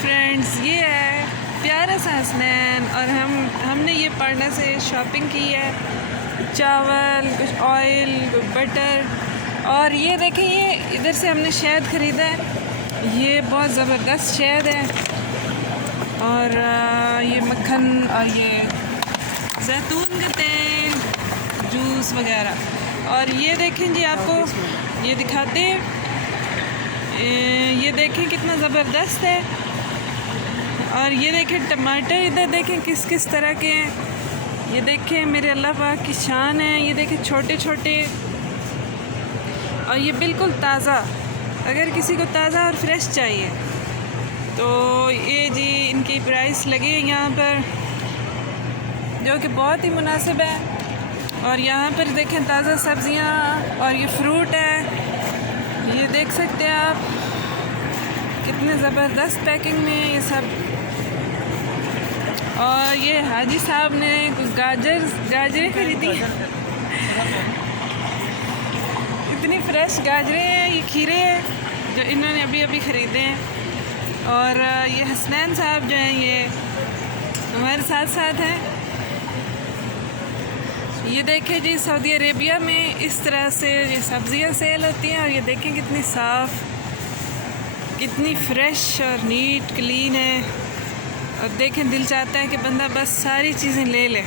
Friends, ये है प्यारा सा हसनैन और हमने ये पार्टनर से शॉपिंग की है। चावल, कुछ ऑयल, कुछ बटर और ये देखें, ये इधर से हमने शहद ख़रीदा है। ये बहुत ज़बरदस्त शहद है और ये मक्खन और ये जैतून का तेल, जूस वगैरह। और ये देखें जी, आपको ये दिखाते हैं, ये देखें कितना ज़बरदस्त है। और ये देखें टमाटर, इधर देखें किस किस तरह के हैं। ये देखें मेरे अल्लाह पाक की शान है। ये देखें छोटे छोटे और ये बिल्कुल ताज़ा। अगर किसी को ताज़ा और फ्रेश चाहिए तो ये जी इनकी प्राइस लगी है यहाँ पर, जो कि बहुत ही मुनासिब है। और यहाँ पर देखें ताज़ा सब्ज़ियाँ और ये फ्रूट है, ये देख सकते हैं आप कितने ज़बरदस्त पैकिंग में ये सब। और ये हाजी साहब ने कुछ गाजरें खरीदी, इतनी फ्रेश गाजरें हैं, ये खीरे हैं जो इन्होंने अभी अभी ख़रीदे हैं। और ये हसनैन साहब जो हैं ये हमारे साथ साथ हैं। ये देखें जी, सऊदी अरेबिया में इस तरह से ये सब्ज़ियाँ सेल होती हैं। और ये देखें कितनी साफ़, कितनी फ़्रेश और नीट क्लीन है। और देखें दिल चाहता है कि बंदा बस सारी चीज़ें ले ले।